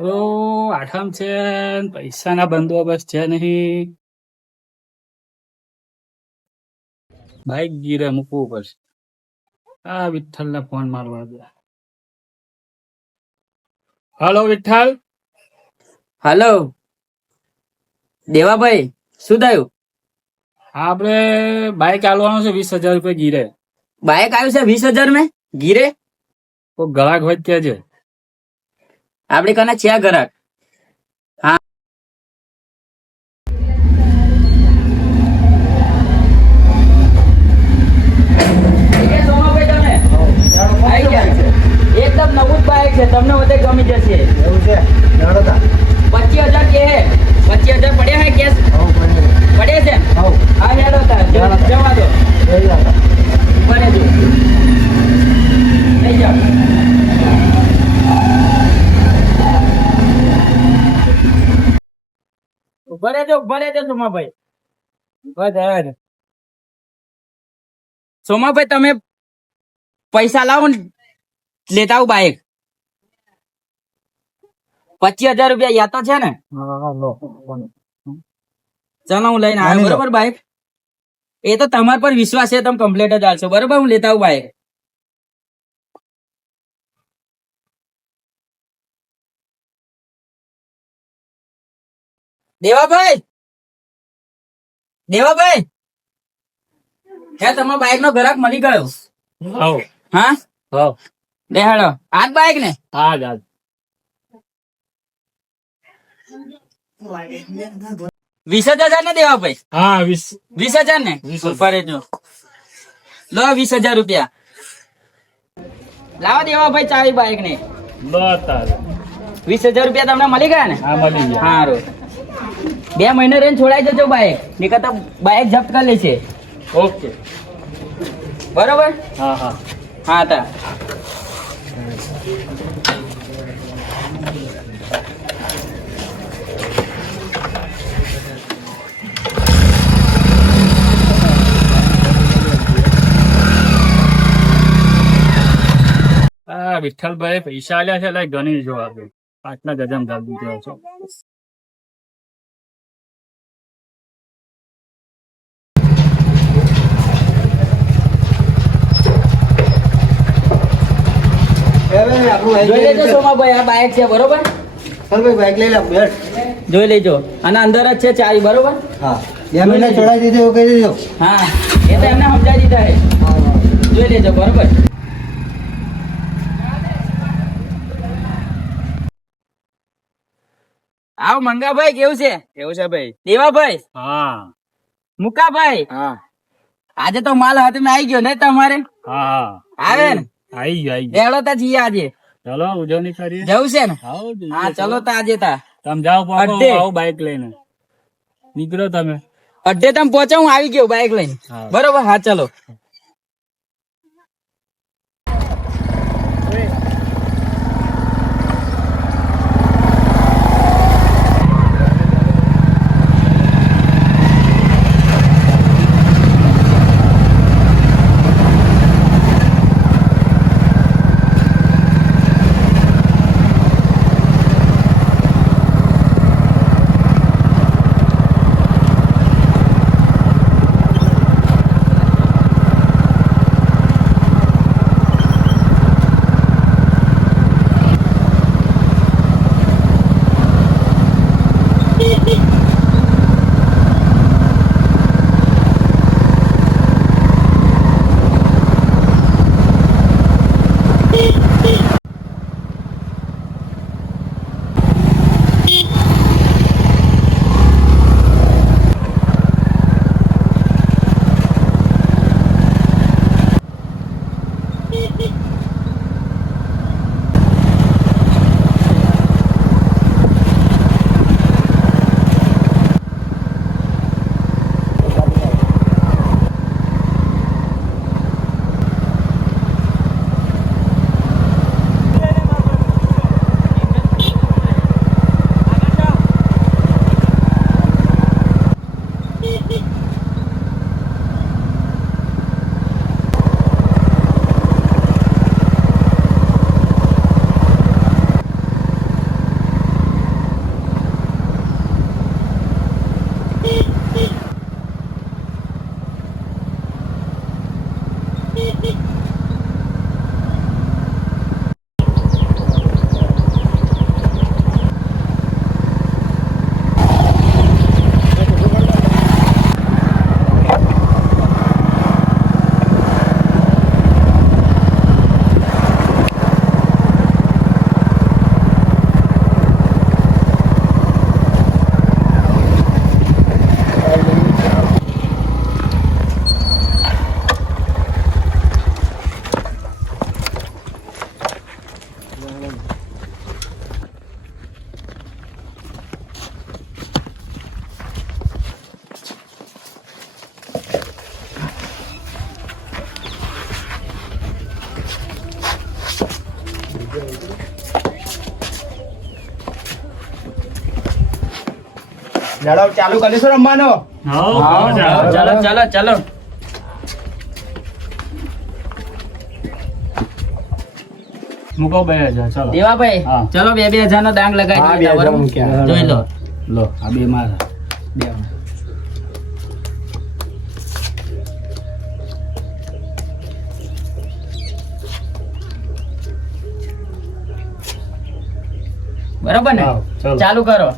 ઓ આઠમ છે ને પૈસાના બંદોબસ્ત છે નહીં. બાઈક ગીરે મૂકવું પડશે. આ વિઠ્ઠલને ફોન મારવા દે. હલો વિઠ્ઠલ. હલો. દેવાભાઈ શું થયું? આપણે બાઈક આલવાનું છે વીસ હજાર રૂપિયા ગીરે. બાઇક આવ્યું છે વીસ હજાર મેં? ગીરે? કોઈ ગળાક કે છે. આપડે કને છે ઘરાક. એકદમ નવું જ બાઇક છે. તમને બધે ગમી જશે. એવું છે? પચીસ હજાર કે હે પચીસ હજાર પડ્યા હે કેસ હવ પડે પડ્યા છે હવ હા હેડો તાર જવા જવા દો લઈ જાતા બને જો લઈ જાઓ ઊભા રહેજો સોમાભાઈ. ઊભા થયા સોમાભાઈ તમે પૈસા લાવો ને લેતા આવું બાઈક. પચીસ હજાર રૂપિયા યા તો છે ને? ચાલો હું લઈને આવ્યો બરોબર બાઈક? એ તો તમારા પર વિશ્વાસ છે તમે કમ્પ્લેટ જ આલશો બરોબર હું લેતા આવું બાઈક. દેવાભાઈ! દેવાભાઈ હે તમારા બાઈક નો ગ્રાહક મળી ગયો. હવ. હા? હવ. દેહાડો આજ બાઈક ને હા આજ વીસ હજાર ને દેવાભાઈ? હા વીસ. વીસ હજાર. ને. ઉપર જો. લો વીસ હજાર રૂપિયા. લાવો દેવાભાઈ ચાવી બાઈક ને લો તારે. વીસ હજાર રૂપિયા તમને મળી ગયા ને? હા મળી ગયા. સારું બે મહિને રહીને છોડાઈ જજો બાઈક. નહીં તો બાઈક જપ્ત કરી લેશે. ઓકે. બરોબર? હા હા. હા તા. વિઠ્ઠલભાઈ પૈસા આલ્યા છે એટલે ગણી જો આપણે આટલા ગજામ ગાલ દીધો છે એ ભાઈ આપણું બાઈક જોઈ લેજો લેજો. સોમાભાઈ આ બાઈક છે બરોબર? ચાલ ભાઈ બાઈક લઈ લે બેઠ જોઈ લેજો. અને અંદર જ છે ચાવી બરોબર? હા. એમને છોડાઈ દીધો એવું કહી દેજો હા. એ તો એમને સમજાવી દીધા છે. જોઈ લેજો બરોબર? આવ મંગાભાઈ કેવું છે? કેવું છે ભાઈ? દેવાભાઈ? હા. મુકાભાઈ? હા. આજે તો માલ હાથમાં આવી ગયો ને તમારે? હા હા. આવે ને? આઈ ગયો આઈ ગયો તા આજે. ચલો ઉજવણી કરીએ. જવું છે ને? હા ચલો તા આજે તા. તમે જાઓ આવો બાઈક લઈને. નીકળો તમે. અડધે તમે પહોંચો હું આવી ગયો બાઈક લઈને. બરોબર? હા ચલો. ચાલો મૂકો બે હજાર ચાલો. બે બે હજાર નો ડાંગ લગાવી લો આ બે મારા. બે. બરોબર ને? ચાલુ. કરો.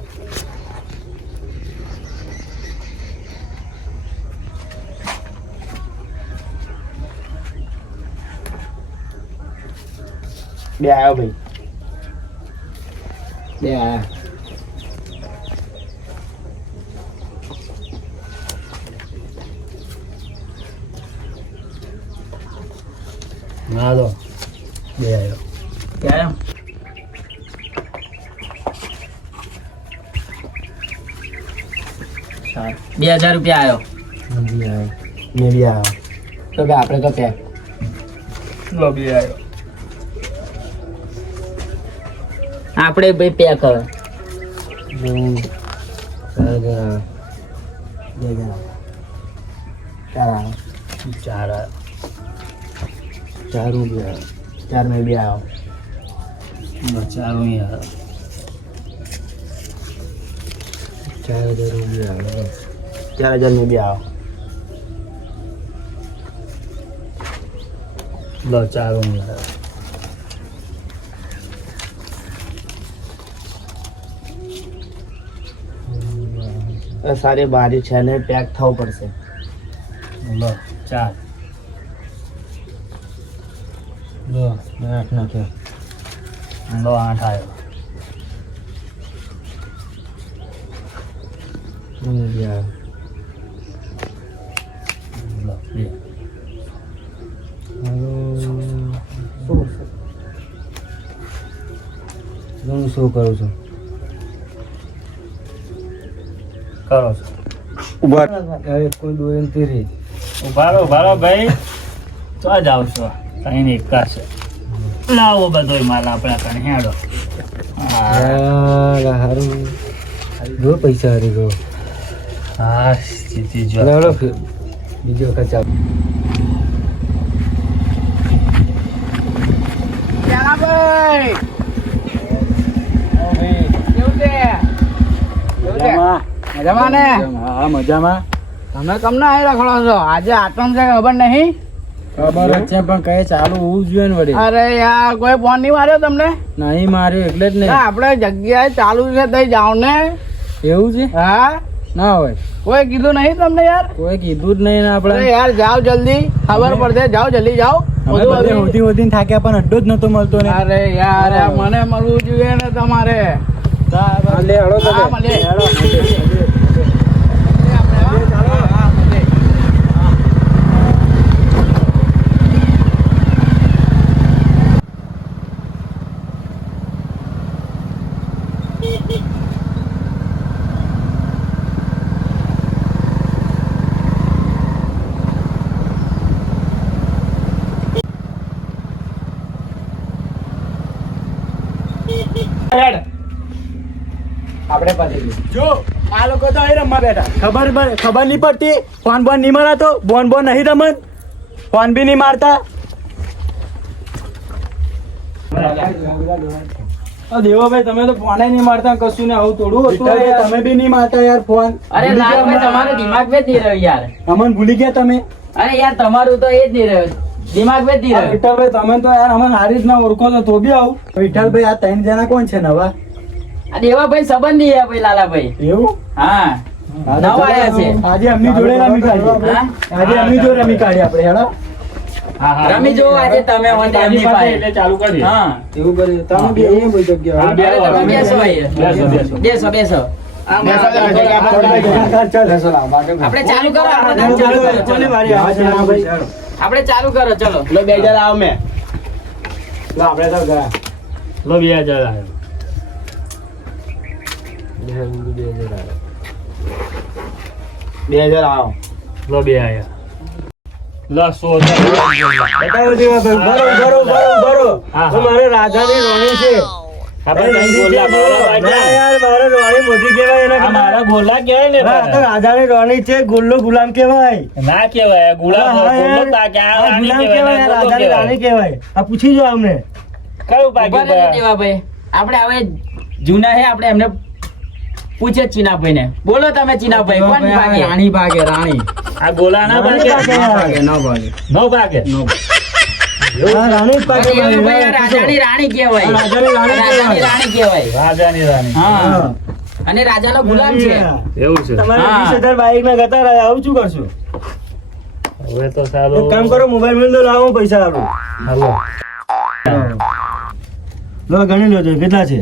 બે આવ્યો ભાઈ. બે આવ્યા હાલો. બે આવ્યો ક્યારે? બે હજાર રૂપિયા આવ્યો મેં બી આવ્યો તો કે આપણે તો કે લો બે આવ્યો આપણે ભાઈ પેક હવે. ચાર ચાર ચાર બી આવ્યો ચાર મેં બી આવ્યો ચાર હું આવ્યો ચાર હજાર રૂપિયા આવ્યો ચાર હજાર બી આવ્યો લો ચાર આ સારી બારી છે ને પેક થવું પડશે. લો ચાર લો આઠ નાખ્યો. લો આઠ આવ્યો હું બી આવ્યો લો બે શું કરું છું. કરો છો. ઊભા. કોઈ દોરી તીરી રહી. ઉભારો ઉભારો ભાઈ. તો જ આવશો. કઈ નહીં કાશે લાવો બધો માલ આપણા કણ હેડો. હારું જો પૈસા હારી ગયો હા સ્થિતિ જો. બીજો વખત ચાલો. મજામાં? ને? હા મજામાં. તમે કમને અહીં રખડો છો? આજે આતંક છે ખબર નહીં? ખબર છે પણ કઈ ચાલુ હોવું જોઈએ ને વળી. અરે યાર કોઈ ફોન નહીં માર્યો તમને? નહીં માર્યો એટલે જ ના, આપણે જગ્યાએ ચાલુ છે તઈ જાઓ ને. એવું છે? હા? ના હોય. કોઈ કીધું નહીં તમને યાર? કોઈ કીધું જ નહીં આપણે. યાર જાઓ જલ્દી. ખબર પડશે જાઓ જલ્દી જાઓ. થાક્યા પણ અડ્ડો જ નતો મળતો અરે યાર મને મળવું જોઈએ ને તમારે. લે હળો તો હા, કે. મળીએ. આપણે પતી ગયું. જો આ લોકો તો અહીં રમવા બેઠા. ખબર ખબર નહીં પડતી ફોન બોન નહીં મારતો બોન બોન નહીં રમત. ફોન બી નહીં મારતા. દેવાભાઈ તમે તો ફોને નહીં મારતા કશું ને આવું થોડું હતું તમે બી નહીં મારતા યાર ફોન. અરે તમારો દિમાગ નહીં રહ્યો યાર. અમન ભૂલી ગયા તમે. અરે યાર તમારું તો એ જ નહીં રહ્યો. દિમાગ નહીં આ રહ્યો. વિઠ્ઠલભાઈ તમે તો યાર અમને હારી રીતના ઓળખો છો તો બી આવું. વિઠ્ઠલભાઈ આ ત્રણ જણા કોણ છે નવા? દેવાભાઈ સંબંધી છે ભાઈ લાલાભાઈ. એવું? હા. નવા આયા છે. આજે એમની જોડે રમી કાઢી આજે એમની જોડે રમી કાઢી આપણે હેડો. હા હા. રમી જો આજે તમે મને એમની પાસે. એટલે ચાલુ કરી હા. એવું કરી તમે બી અહીંયા કોઈ જગ્યા હા, બે બેસો બેસો, બેસો. બેસો બેસો. આપણે ચાલુ કરો આપણે ચાલુ કરો. ચલો. આપણે ચાલુ કરો ચલો. બે હજાર આવ મેં. આપણે તો ગયા. લો બે હજાર આવ્યો બે હજાર આવો લો બે આયા બતાવો દેવા ભાઈ મારે રાધાની રોણી છે આપણે એ કઈ ના ભાગ્યા. રોણી મોટી કહેવાય એના આ કરતા. મારા ગોલા કહેવાય ને હા, આ તો તારા. રાજાની રોણી છે ગુલ્લો ગુલામ કેવાય ના કેવાય આ ગુલાબ હા, હા, ગોલો યાર. તાકે આ આ રાણી ગુલામ કેવાય રાજાની રાણી કેવાય આ પૂછી જો અમને કયું? દેવાભાઈ આપણે હવે જૂના હે આપણે એમને પૂછે ચીનાભાઈ ને બોલો તમે ચીનાભાઈ કોણ ભાગે? રાણી ભાગે રાણી. આ ગોલા ના ભાગે. ભાગે ન ભાગે નો હા. અને રાજાનો ગુલામ છે. એવું છે. તમારે હા. વીસ હજાર બાઈક ના ગતા આવું શું કરશો? હવે તો સારું કામ કરો મોબાઈલ મેળ લાવો પૈસા આપો હાલો. ગણી લો કેટલા છે?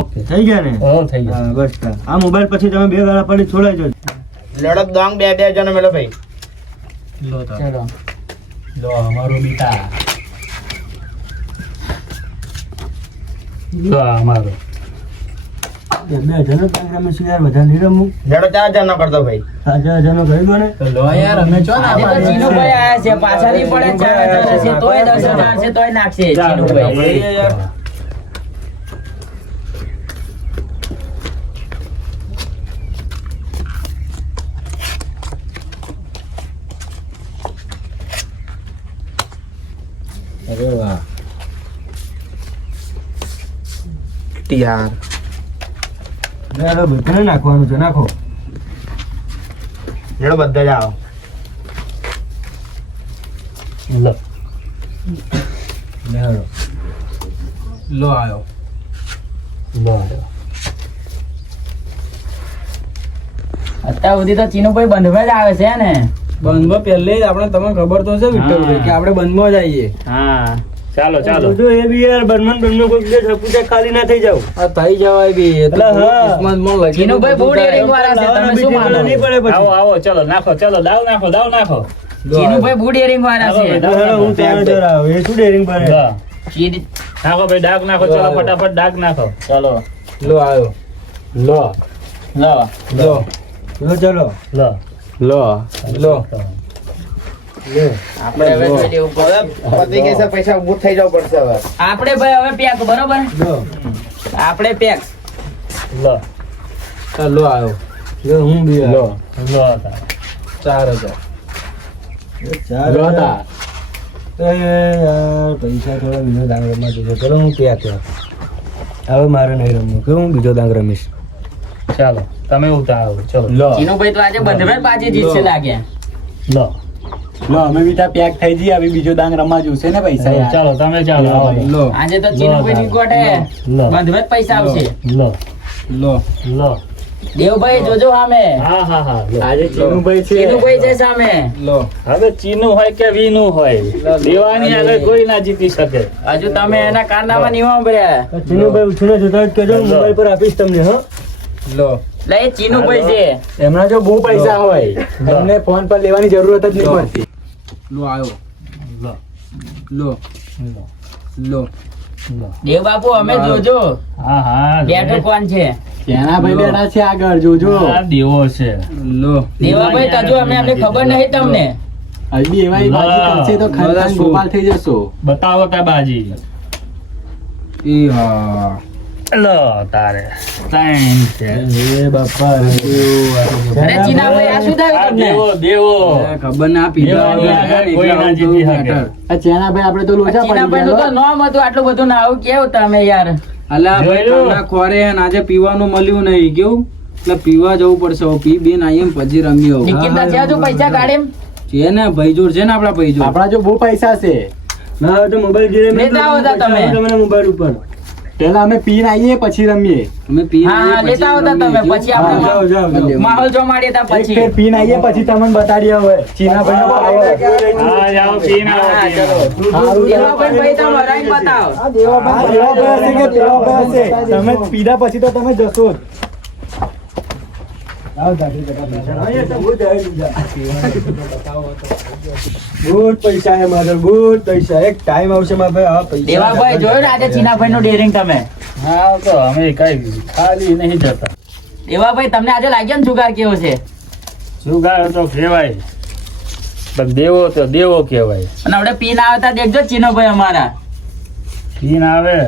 ઓકે. થઈ ગયા ને? હા થઈ ગયા. બસ આ મોબાઈલ પછી તમે બે ગાળા પડી છોડાઈ જો લડત દોંગ બે બે જણ મેલો ભાઈ. લો તો. ચલો. લો અમારો બીટા લો અમારો. બે બે જણો પાંચ રમે છે યાર બધા નહીં રમવું લડો ચાર જણ નો કરતો ભાઈ. ચાર જણો કરી દો ને લો યાર અમે ચો આયા છે પાછા નહીં પડે ચાર હજાર છે તોય દસ હજાર છે તોય નાખશે ચીનુભાઈ. અરે યાર બધાને નાખવાનું છે નાખો. લડો બધા જ આવો લો લો આવ્યો લો અત્યાર સુધી તો ચીનુભાઈ બંધમાં જ આવે છે ને. બંધમાં પહેલે જ આપણે તમને ખબર તો છે વિઠ્ઠલભાઈ કે આપણે બંધમાં જ આવીએ. હા. ચાલો ચાલો. જો એ બી યાર બનમન બનમન કોઈ દે છપુચા ખાલી ના થઈ જાવ આ થઈ જવાય બી એ તો અલા, હા. કિસ્મતમાં લખેલું ચીનુભાઈ બહુ ડેરિંગ વાળા છે તમે શું માનો નહીં પડે પછી. આવો ચલો નાખો ચલો દાવ નાખો દાવ નાખો. ભાઈ બહુ ડેરિંગ વાળા છે. હું ત્યાં જરા આવું. એ શું ડેરિંગ ચીન- નાખો ભાઈ ડાક નાખો ચલો ફટાફટ ડાક નાખો. ચલો. લો આવ્યો લો. લો. લો. લો ચલો. લો. લો. લો. આપણે હવે. પતિ કે છે પૈસા ઉભું થઈ જવું પડશે હવે. આપણે ભાઈ હવે પેક બરોબર? લો આપણે પેક લો. લો આવ્યો લો હું બી લો. લો ચાર હજાર. ચાર હજાર. પૈસા થોડા બીજો દાંગ રમવા દીધો ચલો હું ત્યાં હવે મારે નહીં રમવું. કે હું બીજો દાંગ રમીશ. ચાલો તમે ઉતારો. ચલો. લો. ચીનુભાઈ તો આજે બંધમાં પાછી જીતશે લાગ્યા. લો. લો અમે બી ત્યાં પેક થઈ જઈએ હવે બીજો દાંગ રમવા જોશે ને પૈસા ચાલો તમે ચાલો લો આજે તો ચીનુભાઈ ની લો. બંધમાં પૈસા આવશે. લો લો. લો. દેવભાઈ જોજો સામે. હા હા હા આજે ચીનુભાઈ છે. ચીનુભાઈ છે સામે. લો. હવે ચીનુ હોય કે વીનું હોય દેવાની આગળ કોઈ ના જીતી શકે. હજુ તમે એના કારનામાં નિવામ ભર્યા. ચીનુભાઈ ઉછીને જોતા જ કહેજો મોબાઈલ પર આપીશ તમને હા. લો. એટલે ચીનુ પૈસે. એમના જો બહુ પૈસા હોય એમને ફોન પર લેવાની જરૂરત જ નહીં પડતી. લો આવ્યો લો. લો. લો. દેવ બાપુ અમે જોજો. હા હા. બેઠો કોણ છે? ત્યાંના ભાઈ બેઠા છે આગળ જોજો. આ દેવો છે. લો. દેવા ભાઈ તજો અમે અમને ખબર નહીં તમને. હજી એવા બાજી કરશે તો ખાલી ગોપાલ થઈ જશો. બતાવો તા બાજી. ઈ હા. લો તારે. ત્રણ છે. એ બાપા અરે ચીનાભાઈ આ શું થયું તમને? દેવો દેવો. ખબર ના પીધા કોઈ ના જીતી શકે. આ ચેના ભાઈ આપણે તો લોચા પડી નું તો ગયા નામ હતું આટલું બધું ના આવું. કેવું તમે યાર? અલા ભાઈ ના ખોરે આજે પીવાનું મળ્યું નહીં કેવું? એટલે પીવા જવું પડશે પી બેન ને પછી રમ્યો. નિકિતા છે જો પૈસા કાઢે છે ને ભાઈ જોડ છે ને આપડા ભાઈ આપડા આપણા જો બહુ પૈસા છે. ના તો મોબાઈલ ગીરે મેં તમે. તમને મોબાઈલ ઉપર. પેલા અમે પીને આવીએ પછી રમીએ. અમે પીને હા, લેતા આવતા તમે, પછી આપણે. માહોલ જો તા પછી. ફેર પીને આવીએ પછી તમને બતાડીએ હવે. ચીના ભાઈ હા જાઓ પીને આવો. દેવાભાઈ ભાઈ તમે હરાઈને બતાવો. આ દેવાભાઈ હશે કે પેવાભાઈ હશે? તમે પીધા પછી તો તમે જશો જ. બહુ પૈસા હે માધર ગુડ પૈસા. એક ટાઈમ આવશે મારા ભાઈ. આ પૈસા. દેવાભાઈ જોયો ને આજે ચીનાભાઈ નું ડેરિંગ તમે? હા તો અમે કઈ ખાલી નહીં જતા. દેવાભાઈ તમને આજે લાગ્યો ને જુગાર કેવો છે? જુગાર તો કહેવાય. પણ દેવો તો દેવો કહેવાય. અને આપણે પીન આવતા દેખજો ચીનોભાઈ અમારા. પીન આવે?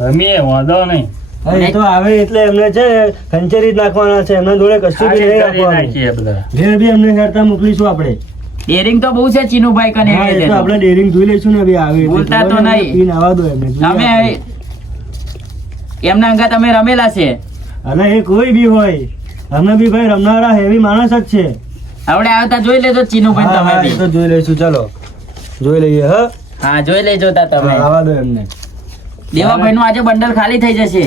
રમીએ વાંધો નહીં. એ તો આવે એટલે એમને છે ખંચેરી નાખવાના છે. એમના જોડે કશું બી નહીં રાખવાનું. ઘેર બી એમને હેરતા મોકલીશું આપણે. ડેરિંગ તો બહુ છે ચીનુભાઈ કને એ તો તો. આપણે ડેરિંગ જોઈ લઈશું ને બી આવે એટલે. તો નહીં. પીને આવવા દો એમને તમે એમના અંગા તમે રમેલા છે. અને એ કોઈ બી હોય અમે બી ભાઈ રમનારા હેવી માણસ જ છે. આપણે આવતા જોઈ લેજો ચીનુભાઈ તમે બી. તો જોઈ લઈશું ચાલો. જોઈ લઈએ હા? હા જોઈ લેજો તા તમે. આવા દો એમને. દેવાભાઈ નું આજે બંડલ ખાલી થઈ જશે.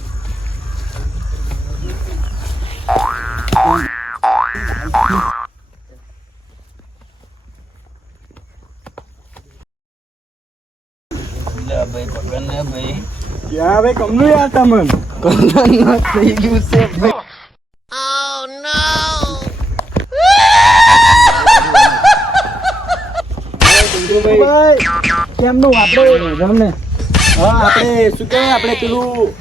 દે જોઈએ યા ભાઈ કમનું યાર તમન. થઈ ગયું છે ભાઈ કેમનું આપણે રમને હા આપણે શું કહેવાય આપણે પેલું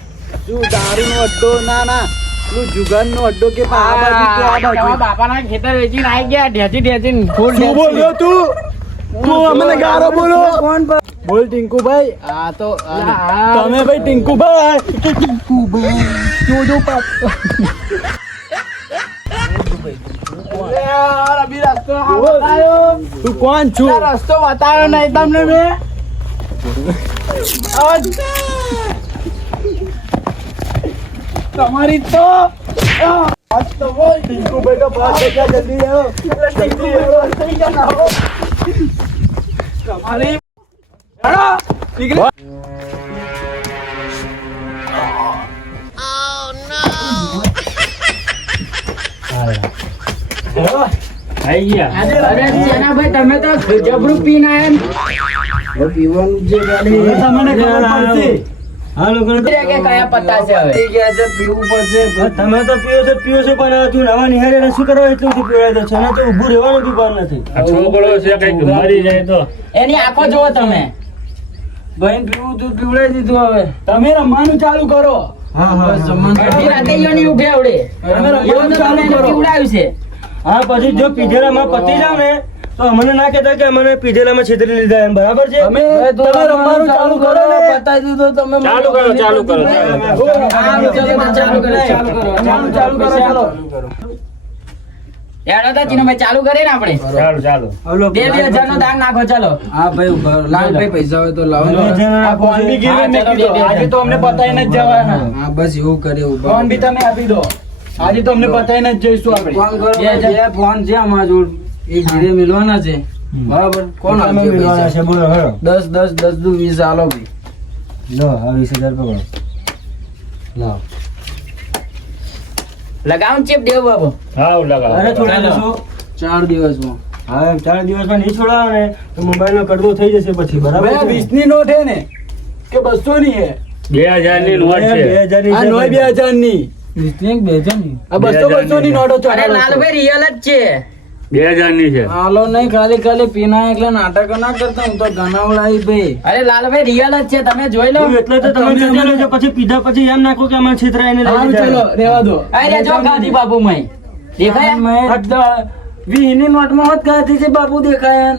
શું દારૂનો અડ્ડો? ના ના. પેલું જુગારનો અડ્ડો કે આ બાજુ કે આ બાજુ? બાપાના ખેતર વેચીને આવી ગયા ઢેચી ઢેચી શું બોલ્યો તું? તું અમને ગારો બોલો. કોણ બોલ ટિંકુભાઈ. આ તો તમે ભાઈ ટિંકુભાઈ. ટિંકુભાઈ. જોજો. તું કોણ છું? રસ્તો બતાવ્યો નહીં તમને મેં. તમારી તો ટિંકુભાઈ તો થઈ જલ્દી આવો જલ્દી થઈ ગયા તમારી આવી ગયા અરે ચેનાભાઈ તમે તો તમે તો પીઓ છો પીઓ છો પણ તું નવા નિહારે શું કરો એટલું બધું પીવડાય તો છે ને તો ઊભું રહેવાનું બી પણ નથી કંઈક મરી જાય તો. એની આંખો જુઓ તમે. ભાઈ પીવું તું પીવડાવી દીધું હવે. તમે રમવાનું ચાલુ કરો. હા પછી જો પીધેલામાં પતી જાવ ને તો અમને ના કેતા કે અમને પીધેલામાં છેતરી લીધા એમ બરાબર છે? અમે તમે રમવાનું ચાલુ કરો ને. બતાવી દીધું તમે ચાલુ કરો ચાલુ કરો હા, ચલો ચાલુ કરો ચાલુ કરો. ચાલુ ચાલુ કરો. ચાલો યાર ચીનુભાઈ ચાલુ કરીએ ને આપણે. ચાલુ ચાલુ. બે બે હજાર નો દાગ નાખો ચાલો. હા ભાઈ લાલભાઈ પૈસા હોય તો લાવો. બે જણા આ ફોન બી કીધું. આજે તો અમને બતાવીને જ જવાના. હા બસ એવું કરે ફોન બી તમે આપી દો. આજે તો અમને બતાવીને જ જઈશું આપણે. ફોન કરો બે ફોન છે અમારા જોડ. એ ઘીરે મિલવાના છે. બરાબર? કોણ પૈસા? છે બોલો હેડો. દસ દસ દસ દુ વીસ આલો ભાઈ. લો આ વીસ હજાર પકડો. લાવ. લગાવું ચેપ દેવ બાબુ હા લગાવ. અરે થોડા ચાલો. દિવસો. ચાર દિવસમાં. હા ચાર દિવસમાં નહીં છોડાવો ને તો મોબાઈલ નો કડવો થઈ જશે પછી બરાબર વીસની નોટ હે ને કે બસો ની હે? બે હજારની નોટ બે છે. હજારની આ છે નોય બે હજારની વીસની બે હજારની આ બસો બસો ની. નોટો. અરે લાલભાઈ રિયલ જ છે. બે હજારની છે. હાલો નહીં ખાલી ખાલી પીના એટલે નાટક ના કરતા હું તો ગણાવડાવી ભાઈ. અરે લાલભાઈ રિયલ જ છે તમે જોઈ લો. એટલે તો તમે જતી રહેજો. પછી પીધા પછી એમ નાખો કે અમારે છેતરાય ને ચલો રેવા દો. અરે જો ગાંધી બાપુ મય. દેખાય વીની નોટમાં હોત ખાધી છે બાપુ દેખાય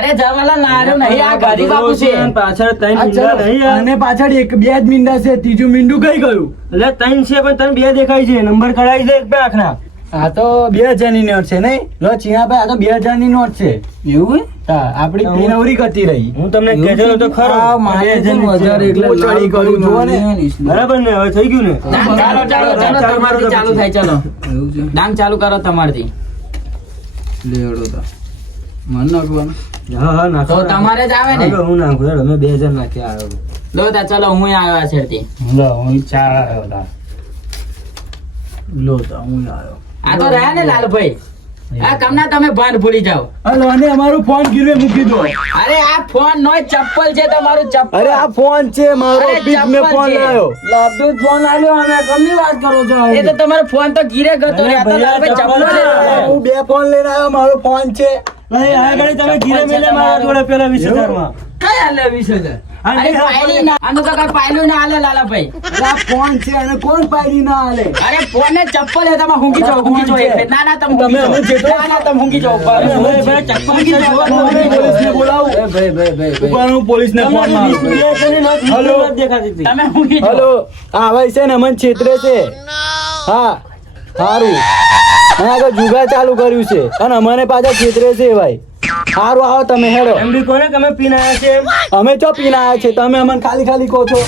અરે જવાલા લારો નહીં આ ગાંધી બાપુ છે. પાછળ ત્રણ મીંડા નહીં અને પાછળ એક બે જ મીંડા છે ત્રીજું મીંડું કઈ ગયું? એટલે ત્રણ છે પણ તને બે દેખાય છે નંબર કઢાવી દે એક બે આંખના. આ તો બે હજારની નોટ છે નહીં? લો ચીનાભાઈ આ તો બે હજારની નોટ છે. એવું હા, આપણી પીન કરતી રહી. હું તમને કહેતો તો ખરો. મારે જન હજાર વધારે છે. એટલે બહુ ચડી લાલ ગયું, ને. બરાબર ને? હવે થઈ ગયું ને? ચાલો ચાલો ચાલો તમારું ચાલુ થાય ચાલો ડાંગ ચાલુ. કરો તમારથી. લેડો તો. મન નાખવાનું. હા હા નાખો તો તમારે જ આવે ને? હું નાખું બે હજાર નાખ્યા આવ્યો લો તા ચાલો હું આવ્યા છે લો હું ચાર આવ્યો હતા લો તો હું આવ્યો આ તો રહ્યા ને લાલભાઈ. આ કમના તમે ભાન ભૂલી જાઓ. હલો અને અમારું ફોન ગીરવે મૂકી દો. અરે આ ફોન નો ચપ્પલ છે તમારું ચપ્પલ. અરે આ ફોન છે મારો બીજ મે ફોન છે. લાવ્યો. લાભદૂત ફોન આલ્યો અમે કમની વાત કરો છો એ તો તમારો ફોન તો ગીરે ગતો રે. આ તો લાલભાઈ ચપ્પલ છે. હું બે ફોન લઈને આવ્યો મારો ફોન છે. નહીં આ ઘડી તમે ગીરે મેલે મારા. જોડે પેલા 20000 માં કઈ હાલે વીસ હજાર? અરે પાયલી ના આનું તો કઈ પાયલું ના હાલે લાલાભાઈ. આ ફોન છે? અને કોણ પાડી ના હાલે? અરે ફોન ને ચપ્પલ હે તમે હુંકી જાઓ હુંકી જાઓ ના ના તમે તમે અમે જાઓ ના ના તમે હુંકી જાઓ ભાઈ, ભાઈ, ચપ્પલ હુંકી છે, જાઓ, જોવા હુંકી દો, જાઓ. ભાઈ ભાઈ ભાઈ ઉપર હું પોલીસને ફોન મારું. હલો. તમે હુંકી જાઓ. હલો. આ ભાઈ છે ને મને છેતરે છે. હા સારું મેં આગળ જુગાર ચાલુ કર્યું છે. અને અમને પાછા છેતરે છે ભાઈ. સારું આવો તમે હેડો. એમ બી કોને તમે પીને આવ્યા છે અમે ચો પીને આવ્યા છે તમે અમને ખાલી ખાલી કહો છો.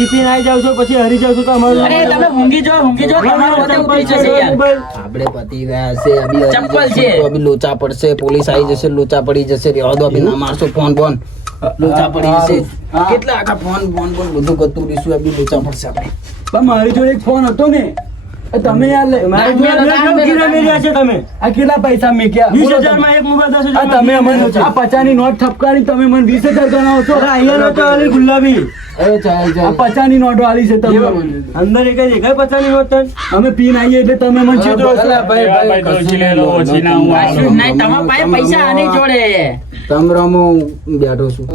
ઈ પીને આવી જાવ છો પછી હરી જાવ છો તો અમારું અરે તમે ઊંઘી જાવ ઊંઘી જાવ તમારો બધે ઉતરી જશે યાર. આપણે પતિ ગયા છે અભી ચપ્પલ છે. તો અભી લોચા પડશે પોલીસ આવી જશે લોચા પડી જશે રહેવા દો અભી ના મારશો ફોન ફોન. લોચા પડી જશે. કેટલા આખા ફોન ફોન ફોન બધું કરતું રહીશું અભી લોચા પડશે આપણે. પણ મારી જોડે એક ફોન હતો ને તમે ના, ના, આ કેટલા પૈસા મેક્યા વીસ હજારમાં એક મોબાઈલ દસ હજાર તમે અમને આ પચાની નોટ ઠપકારી તમે મને વીસ હજાર ગણાવો છો. અહીંયા ગુલાબી. અરે ની નોટ આલી છે તમે અંદર એક જ એક પચાની નોટ અમે પીન આવીએ એટલે તમે મને છેતરો ના તમારા પાસે પૈસા આની જોડે. બેઠો છું.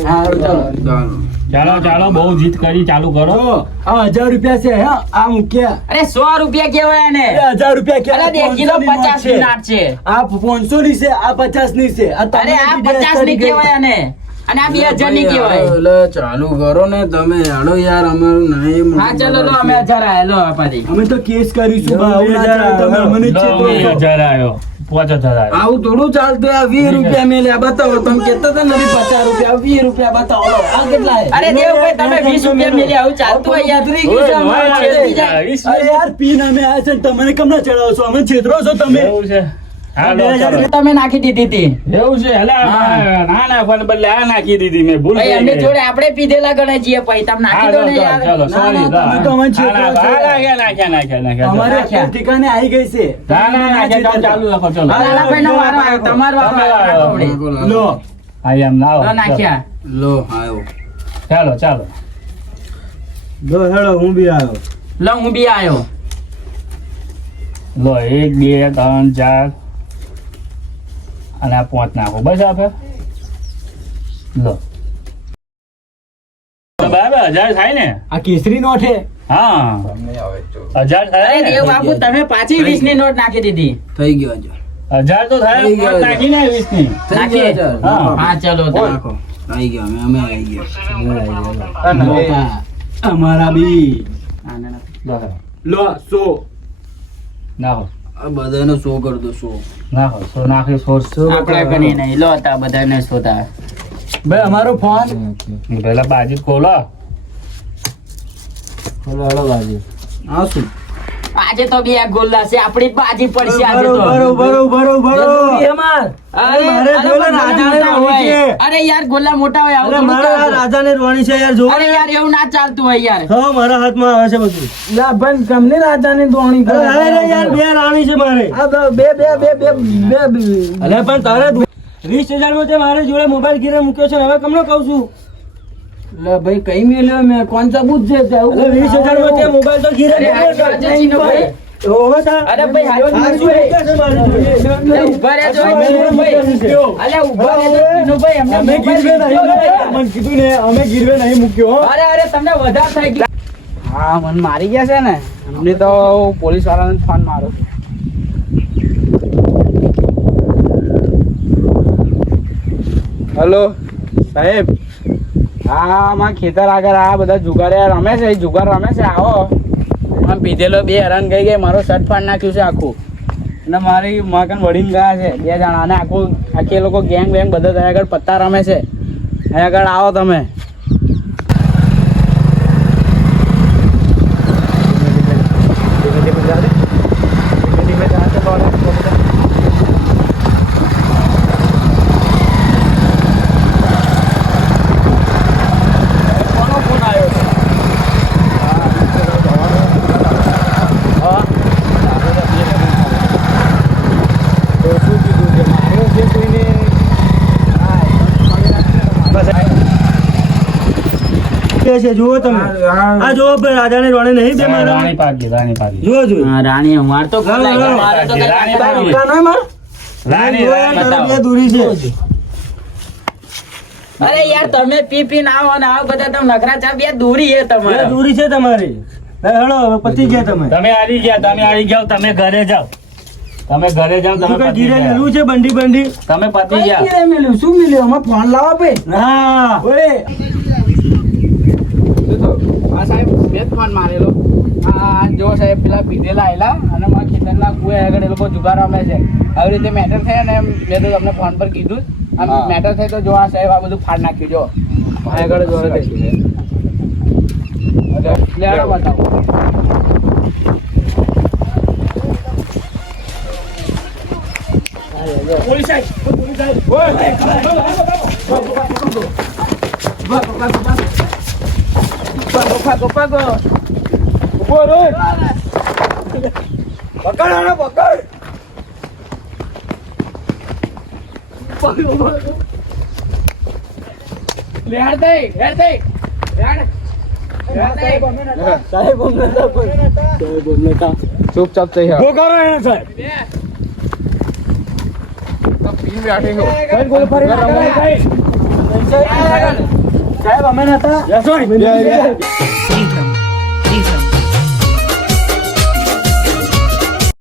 ચાલો. ચાલો. બહુ જીત કરી ચાલુ કરો. આ હજાર રૂપિયા છે હા આ મૂક્યા અરે સો રૂપિયા કેવાય ને હજાર રૂપિયા અરે બે કિલો 500 ની નોટ પચાસ છે. છે. આ પાંચસો ની છે આ પચાસની છે અરે આ પચાસની કરી કેવાય અને આ બે હજારની કેવાય. એટલે ચાલુ કરો ને તમે. હેડો યાર અમારું નહીં હા ચલો લો અમે હજાર આયેલો અમે તો કેસ કરીશું તમે. હજાર આવ્યો. પાંચ હજાર આવ્યો આવું થોડું ચાલતું આ વીસ રૂપિયા મેલ્યા બતાવો તમે કેતા હતા પચાસ રૂપિયા વીસ રૂપિયા બતાવો. આ કેટલા હે? અરે દેવભાઈ તમે વીસ રૂપિયા આવું ચાલતું હોય યાર. યાર પીને અમે આયા છે ને તમને કેમ ના ચડાવો છો? અમે છેતરો છો તમે? એવું છે. તમે નાખી દીધી હતી. એવું છે ના ના પણ બદલે આ નાખી દીધી મેં ભૂલ ભાઈ થઈ એમની ગઈ. જોડે આપણે પીધેલા ગણાય છીએ પછી તમે નાખી દો ને ચાલો, ચાલો, લો. અમને છેતરો હા, છો. હા, નાખ્યા, નાખ્યા, નાખ્યા, નાખ્યા. અમારે નાખ્યા. આવી ગઈ છે. ના ના નાખ્યા, ચાલુ રાખો ચલો. હા, લાલાભાઈનો વારો આવ્યો. તમારો વારો આવ્યો. નાખો વળી. લો. હા. એમ ના નાખ્યા. લો આવ્યો. ચાલો ચાલો. જો હેડો હું બી આવ્યો. લો હું બી આવ્યો. લો એક બે ત્રણ ચાર. અને આ પાંચ નાખો. બસ આપે લો. બરાબર હજાર થાય ને? આ કેસરી નોટ હે. હા. હજાર થાય ને? બાપુ તમે પાછી વીસની નોટ નાખી દીધી. થઈ ગયો હજાર. તો થાય વીસની. ગયો હજાર. હા. હા. ચલો તો. નાખો. આવી ગયો અમે અમે આવી ગયા. અમારા બી ના, ના, ના. નાખો લો સો. નાખો. આ બધાનો શો કરી દો શો. નાખો શો નાખી શો શો આપણે કરી નહીં. લો તા બધાને શોતા ભાઈ અમારો ફોન. પેલા બાજી ખોલો. આ શું? આજે તો બે ગોલ્લા છે આપણી બાજી પડશે આજે તો. બરો બરો બરો બરો અરે, રાજાને યાર ગોલ્લા મોટા હોય આવું અરે મારે રાજાને રોણી છે યાર જો અરે યાર એવું ના ચાલતું હોય યાર. હા મારા હાથમાં આવે છે બધું. લાભન કમની રાજાની દોણી રોણી અરે અરે યાર બે રાણી છે મારે. આ બે બે બે બે બે અરે પણ તારે વીસ હજારમાં તે મારે જોડે મોબાઈલ ગીરે મૂક્યો છે હવે કમનો કહું છું? લે ભાઈ કઈ મેલ્યો મે? કોણ સબૂત છે તે આવું અરે વીસ હજારમાં તે મોબાઈલ તો ગીરે? અરે ભાઈ ઊભા રહેજો, અરે ઊભા રહેજો, અમે ગીરવે નહીં. મને કીધું ને અમે ગીરવે નહીં મૂક્યો અરે અરે તમને વધારે થઈ ગયું હા મને મારી ગયા છે ને. અમને તો પોલીસ વાળાને ફોન મારો હેલો સાહેબ. હા માં ખેતર આગળ આ બધા જુગારે રમે છે જુગાર રમે છે, આવો. આમ પીધેલો બે હેરાન ગઈ ગઈ, મારો શર્ટ ફાડ નાખ્યું છે આખું. અને મારી માકન વળીને ગયા છે, બે જણા. અને આખું આખી લોકો ગેંગ વેંગ બધા ત્યાં આગળ પત્તા રમે છે. અહીં આગળ આવો તમે. છે જુઓ તમે. આ જુઓ ભાઈ રાજાને રોણે નહીં બે મારા. રાણી પાડી રાણી પાડી જુઓ જુઓ. હા, રાણી માર તો હા. તો રાણી પાકી. નહીં. રાણી રાણી દૂરી છે. અરે યાર તમે પી પી ના આવો ને આવો બધા તમે નખરા ચા બે દૂરી છે તમારે. દૂરી છે તમારી. હેડો હવે પતી ગયા તમે. તમે આવી ગયા તમે આવી જાઓ તમે ઘરે જાઓ. તમે ઘરે જાઓ તમે પતી ગયા. લેલું છે બંડી બંડી? તમે પતી ગયા. શું મેલ્યું? અમાર ફોન લાવો ભાઈ. હા. ઓય. આ સાહેબ બે જ ફોન મારેલો આ જો સાહેબ પેલા પીધેલા આવેલા અને મારા ખેતરના કુએ આગળ એ લોકો જુગાર રમે છે આવી રીતે મેટર થયા ને એમ મેં તો તમને ફોન પર કીધું આમ મેટર થાય તો જો આ સાહેબ આ બધું ફાડ નાખ્યું જો આગળ લે હાલો બતાવો પાકો પકડ લે હેડ દે હેડ દે હેડ સાહેબ અમને સાહેબ અમને ચૂપચાપ થઈ ગયા એને સાહેબ. સાહેબ અમે નતા?